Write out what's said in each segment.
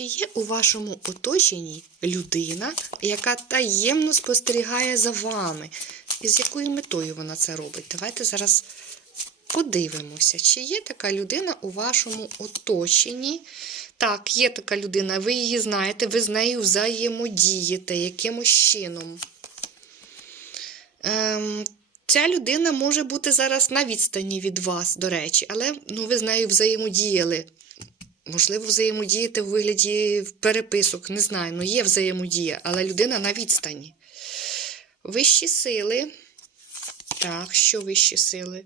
Чи є у вашому оточенні людина, яка таємно спостерігає за вами? І з якою метою вона це робить? Давайте зараз подивимося, чи є така людина у вашому оточенні. Так, є така людина, ви її знаєте, ви з нею взаємодієте якимось чином. Ем, ця людина може бути зараз на відстані від вас, до речі, але ну, ви з нею взаємодіяли. Можливо, взаємодіяти у вигляді переписок, не знаю, ну є взаємодія, але людина на відстані. Вищі сили. Так, що вищі сили?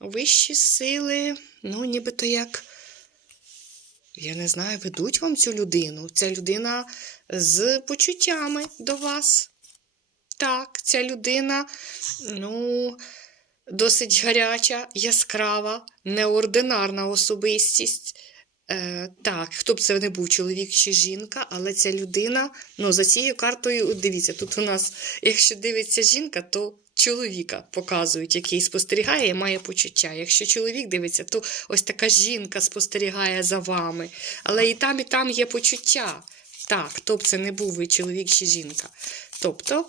Вищі сили, ну, нібито як, я не знаю, ведуть вам цю людину. Ця людина з почуттями до вас. Так, ця людина, ну, досить гаряча, яскрава, неординарна особистість. Е, так, хто б це не був, чоловік чи жінка, але ця людина, ну, за цією картою, дивіться, тут у нас, якщо дивиться жінка, то чоловіка показують, який спостерігає і має почуття. Якщо чоловік дивиться, то ось така жінка спостерігає за вами. Але і там, і там є почуття. Так, хто б це не був, ви чоловік чи жінка. Тобто,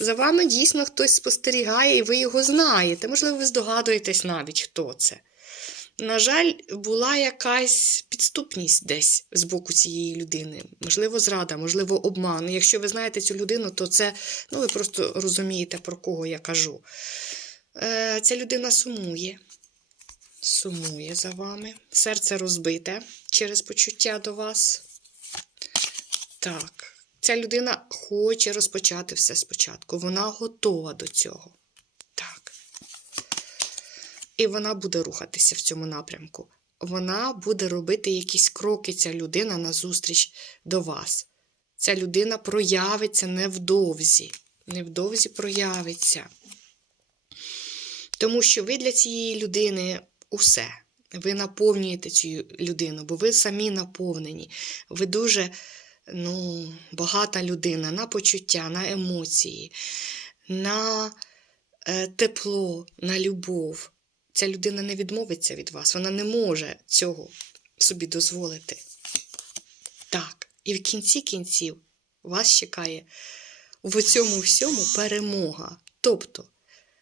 за вами дійсно хтось спостерігає, і ви його знаєте. Можливо, ви здогадуєтесь навіть, хто це. На жаль, була якась підступність десь з боку цієї людини. Можливо, зрада, можливо, обман. Якщо ви знаєте цю людину, то це ну, ви просто розумієте, про кого я кажу. Е, ця людина сумує. Сумує за вами. Серце розбите через почуття до вас. Так, ця людина хоче розпочати все спочатку. Вона готова до цього. І вона буде рухатися в цьому напрямку. Вона буде робити якісь кроки, ця людина назустріч до вас. Ця людина проявиться невдовзі. Невдовзі проявиться. Тому що ви для цієї людини усе. Ви наповнюєте цю людину, бо ви самі наповнені. Ви дуже ну, багата людина на почуття, на емоції, на е, тепло, на любов. Ця людина не відмовиться від вас, вона не може цього собі дозволити. Так, і в кінці кінців вас чекає в цьому всьому перемога. Тобто,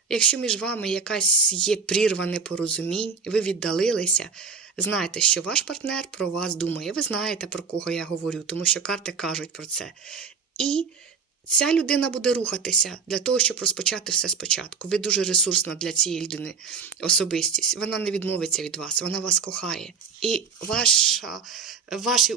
якщо між вами якась є прірва непорозумінь, ви віддалилися, знайте, що ваш партнер про вас думає. Ви знаєте, про кого я говорю, тому що карти кажуть про це. І ця людина буде рухатися для того, щоб розпочати все спочатку. Ви дуже ресурсна для цієї людини особистість. Вона не відмовиться від вас, вона вас кохає. І ваша, ваші